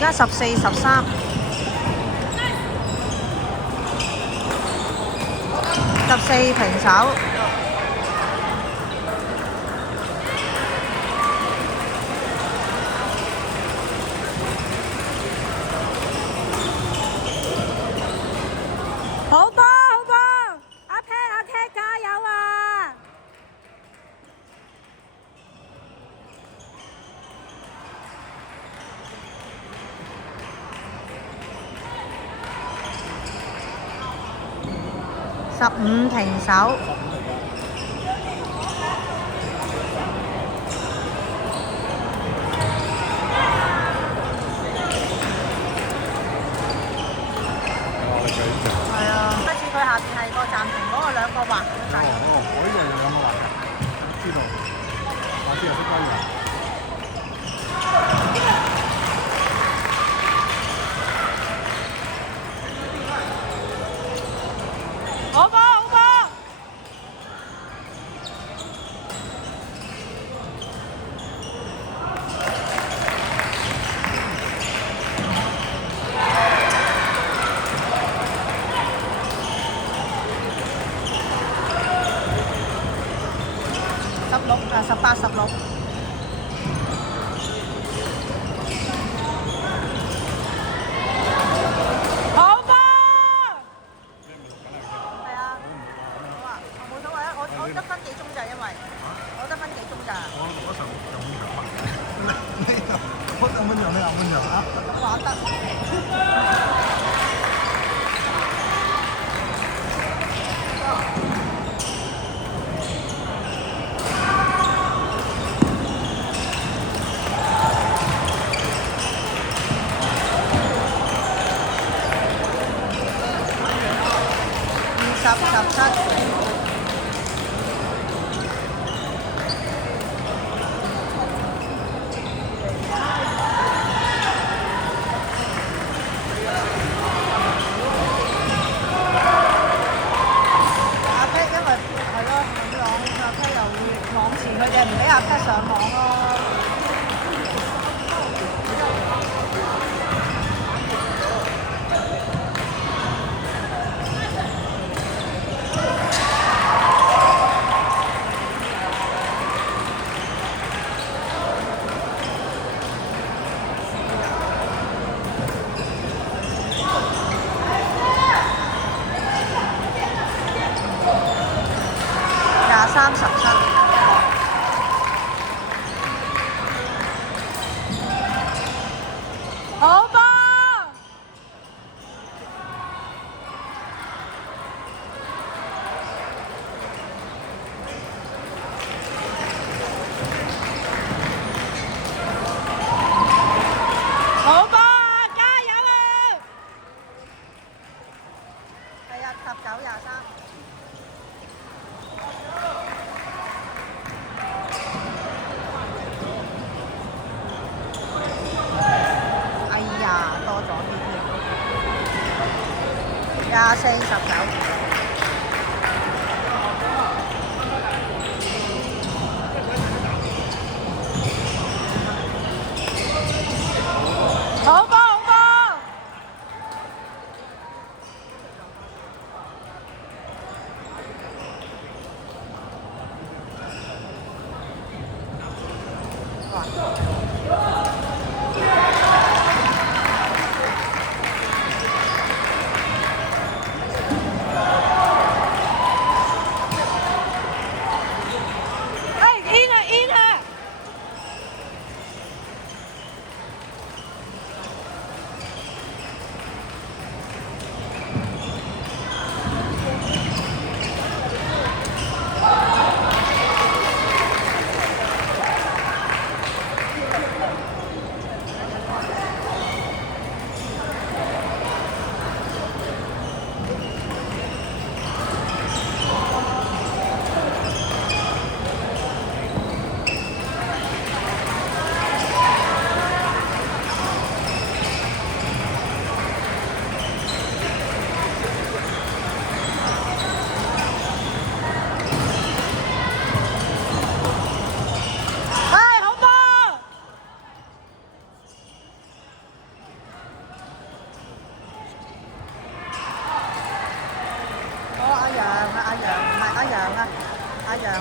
而家14-13，14平手。好波好波，阿 Cat 加油啊！15平手。係啊，開始佢下邊係個暫停嗰個兩個畫咁滯。我呢度有兩個畫嘅，知道。下次又識歸嘅。好波好波，18-16。好波！係啊，好啊，冇所謂啊，我得分幾鐘咋，因為我得分幾鐘咋。我嗰時候有5場啊，我5場你5場啊？咁玩得。20-17。阿 Pat 因為係咯咁講，阿 Pat 又會網前佢哋唔俾阿 Pat 上網咯。23-17。好波！好波啊！加油啊！係啊，19-23。哎呀，多咗啲添。24-19。好波好波！上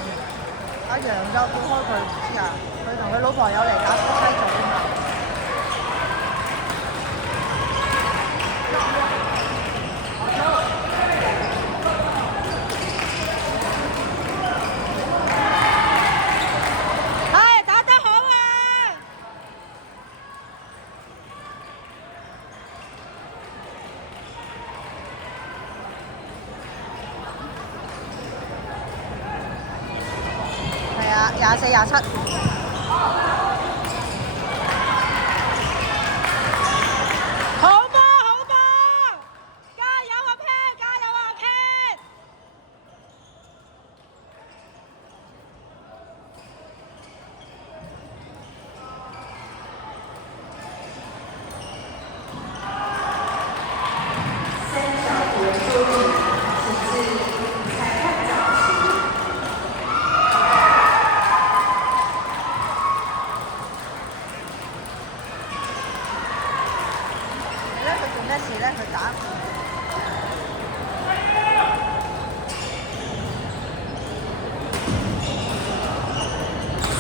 阿楊就叫開佢唔知啊，佢同佢老婆有嚟打夫妻組啊嘛。係打得好啊！係啊，24、27。好波好波，加油啊 Pan， 加油啊 Pan！佢做咩事咧？佢打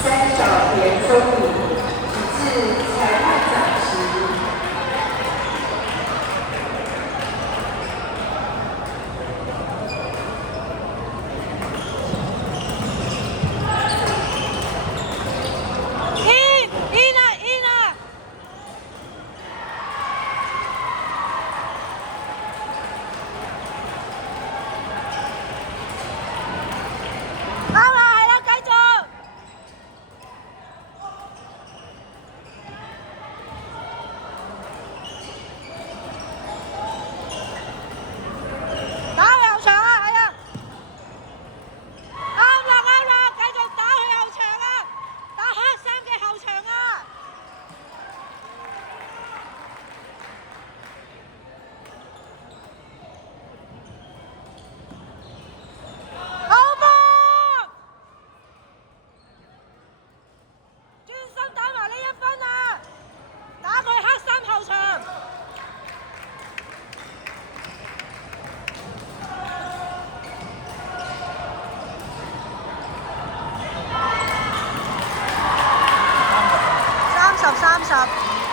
3小田中宇，直至裁判掌时。30。